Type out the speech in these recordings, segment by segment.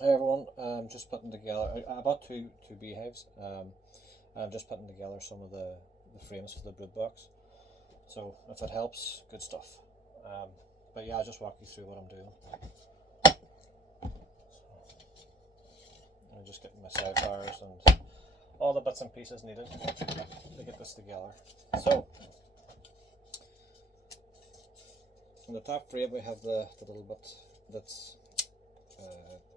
Hey everyone, I'm just putting together. I bought two beehives. I'm just putting together some of the frames for the brood box. So if it helps, good stuff. Um, but yeah, I'll just walk you through what I'm doing. I'm just getting my side bars and all the bits and pieces needed to get this together. So on the top frame we have the little bit that's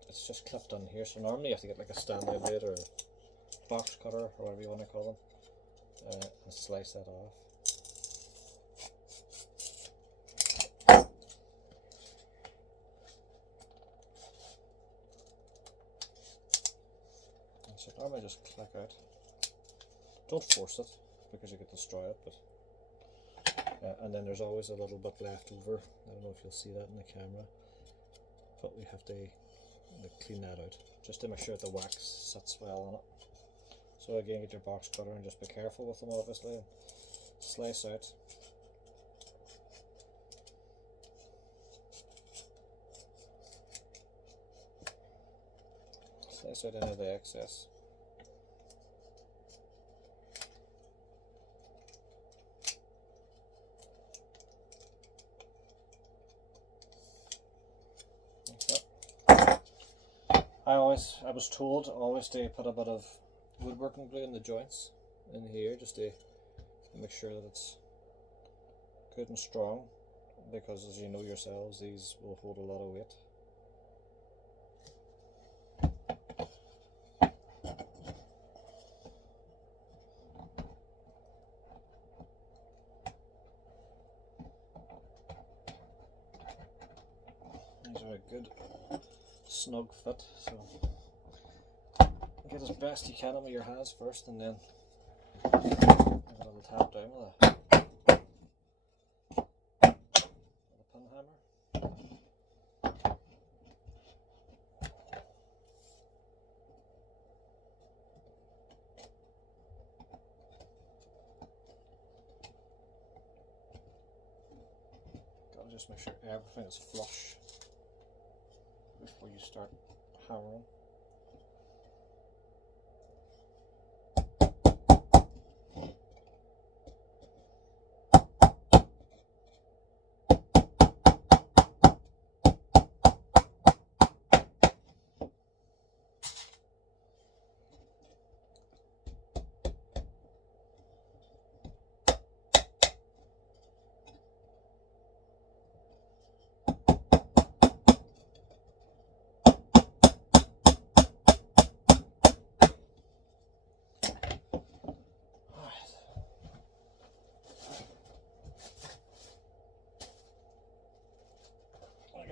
it's just clipped on here. So normally you have to get like a stand-by blade or box cutter or whatever you want to call them, and slice that off. And so normally just click out. Don't force it because you could destroy it, but and then there's always a little bit left over. I don't know if you'll see that in the camera, but we have to clean that out just to make sure the wax sits well on it. So again, get your box cutter and just be careful with them, obviously, and slice out. Slice out any of the excess. I was told always to put a bit of woodworking glue in the joints in here just to make sure that it's good and strong, because as you know yourselves, these will hold a lot of weight. These are a good snug fit, so get as best you can with your hands first, and then give it a little tap down with a pin hammer. Gotta just make sure everything is flush before you start hammering.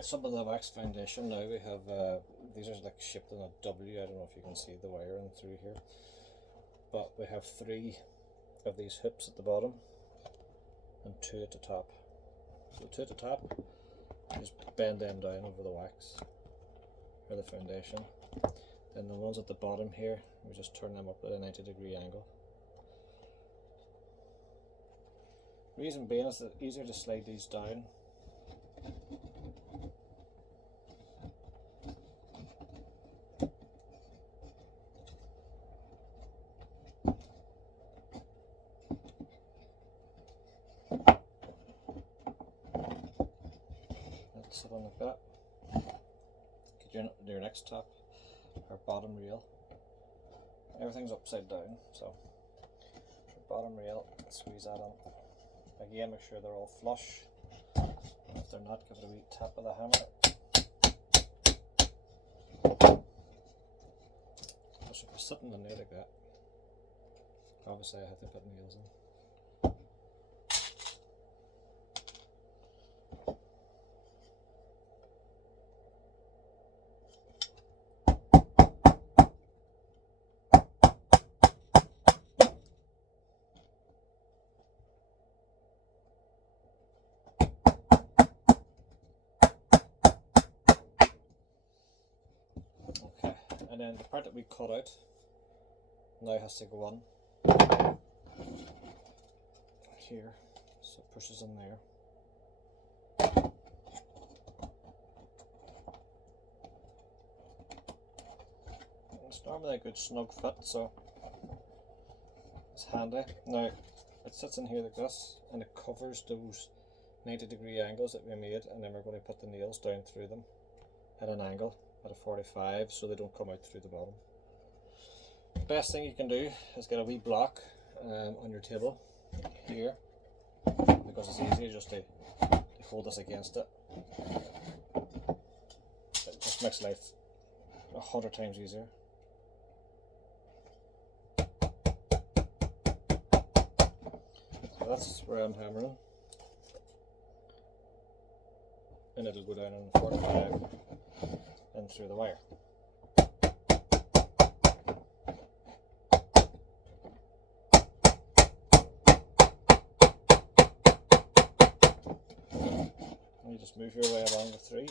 Some of the wax foundation now we have, these are like shaped in a W. I don't know if you can see the wiring through here, but we have 3 of these hoops at the bottom and 2 at the top. So the 2 at the top, just bend them down over the wax or the foundation. Then the ones at the bottom here, we just turn them up at a 90-degree angle. Reason being is that it's easier to slide these down. Something like that. Get your next top or bottom rail. Everything's upside down, so bottom rail, squeeze that on. Again, make sure they're all flush. If they're not, give it a wee tap with a hammer. I should be sitting in there like that. Obviously, I have to put nails in. Okay, and then the part that we cut out now has to go on here, so it pushes in there. It's normally a good snug fit, so it's handy. Now it sits in here like this, and it covers those 90-degree angles that we made, and then we're going to put the nails down through them at an angle at a 45 so they don't come out through the bottom. Best thing you can do is get a wee block on your table here, because it's easier just to hold this against it. It just makes life 100 times easier. So that's where I'm hammering, and it'll go down on 45 and through the wire. And you just move your way along the 3.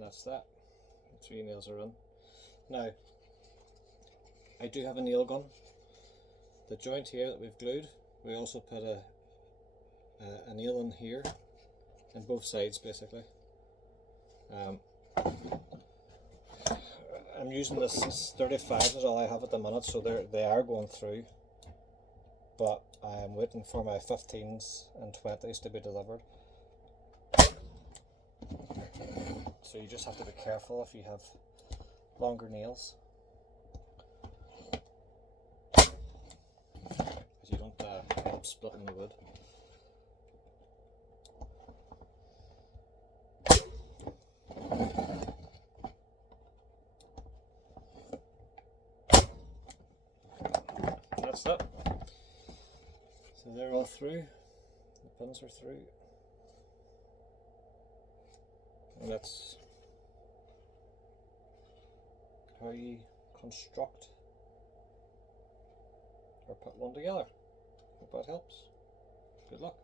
That's that. The 3 nails are in. Now, I do have a nail gun. The joint here that we've glued, we also put a nail in here, in both sides basically. I'm using this 35 is all I have at the minute, so they are going through, but I am waiting for my 15s and 20s to be delivered. So you just have to be careful if you have longer nails, because you don't end up splitting the wood. And that's it. So they're all through, the pins are through, and that's how you construct or put one together. Hope that helps. Good luck.